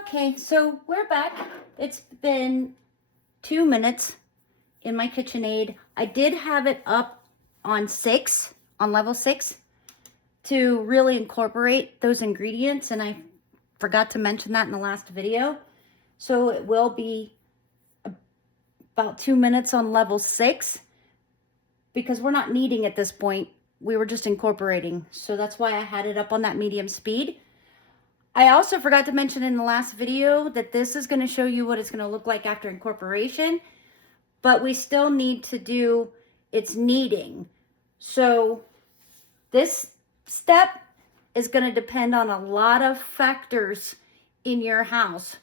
Okay, so we're back. It's been 2 minutes in my KitchenAid. I did have it up on level 6, to really incorporate those ingredients, and I forgot to mention that in the last video. So it will be about 2 minutes on level 6, because we're not kneading at this point. We were just incorporating. So that's why I had it up on that medium speed. I also forgot to mention in the last video that this is going to show you what it's going to look like after incorporation, but we still need to do its kneading. So this step is going to depend on a lot of factors in your house.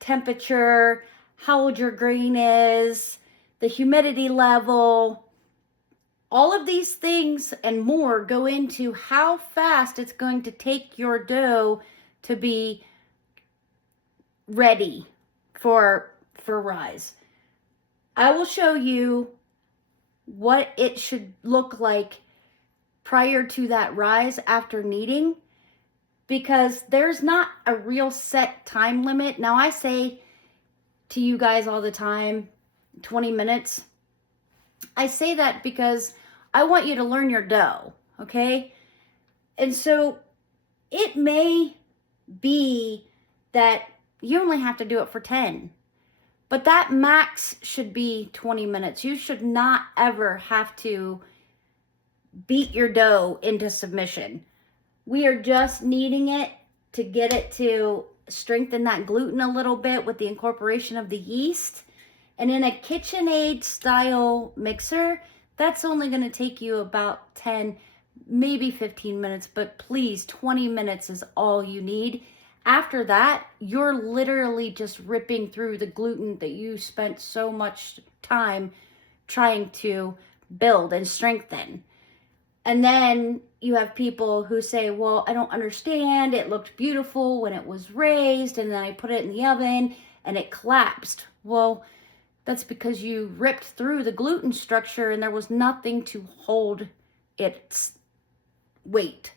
Temperature, how old your grain is, the humidity level. All of these things and more go into how fast it's going to take your dough to be ready for rise. I will show you what it should look like prior to that rise after kneading, because there's not a real set time limit. Now, I say to you guys all the time, 20 minutes. I say that because I want you to learn your dough, okay? And so it may be that you only have to do it for 10, but that max should be 20 minutes. You should not ever have to beat your dough into submission. We are just kneading it to get it to strengthen that gluten a little bit with the incorporation of the yeast. And in a KitchenAid style mixer, that's only going to take you about 10, maybe 15 minutes, but please, 20 minutes is all you need. After that, you're literally just ripping through the gluten that you spent so much time trying to build and strengthen. And then you have people who say, well, I don't understand. It looked beautiful when it was raised, and then I put it in the oven and it collapsed. Well, that's because you ripped through the gluten structure and there was nothing to hold its weight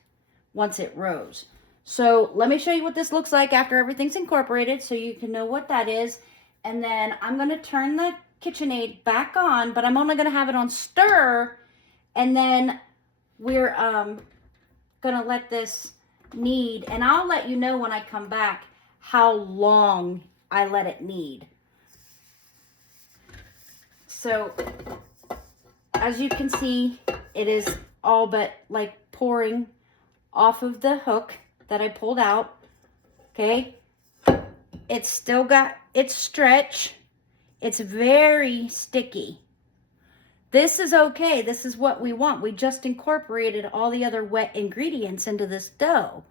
once it rose. So let me show you what this looks like after everything's incorporated so you can know what that is. And then I'm going to turn the KitchenAid back on, but I'm only going to have it on stir. And then we're going to let this knead. And I'll let you know when I come back how long I let it knead. So as you can see, it is all but like pouring off of the hook that I pulled out. Okay. It's still got its stretch. It's very sticky. This is okay. This is what we want. We just incorporated all the other wet ingredients into this dough.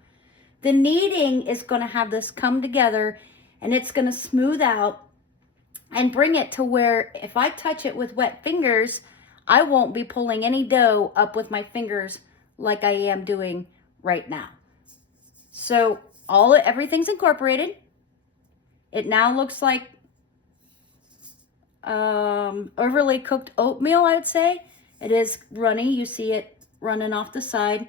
The kneading is going to have this come together, and it's going to smooth out and bring it to where if I touch it with wet fingers, I won't be pulling any dough up with my fingers like I am doing right now. So everything's incorporated. It now looks like overly cooked oatmeal, I would say. It is runny. You see it running off the side.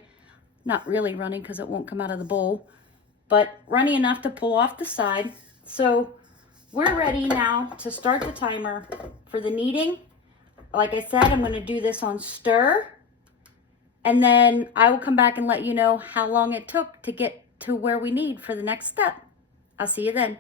Not really running because it won't come out of the bowl, but runny enough to pull off the side. So we're ready now to start the timer for the kneading. Like I said, I'm going to do this on stir, and then I will come back and let you know how long it took to get to where we need for the next step. I'll see you then.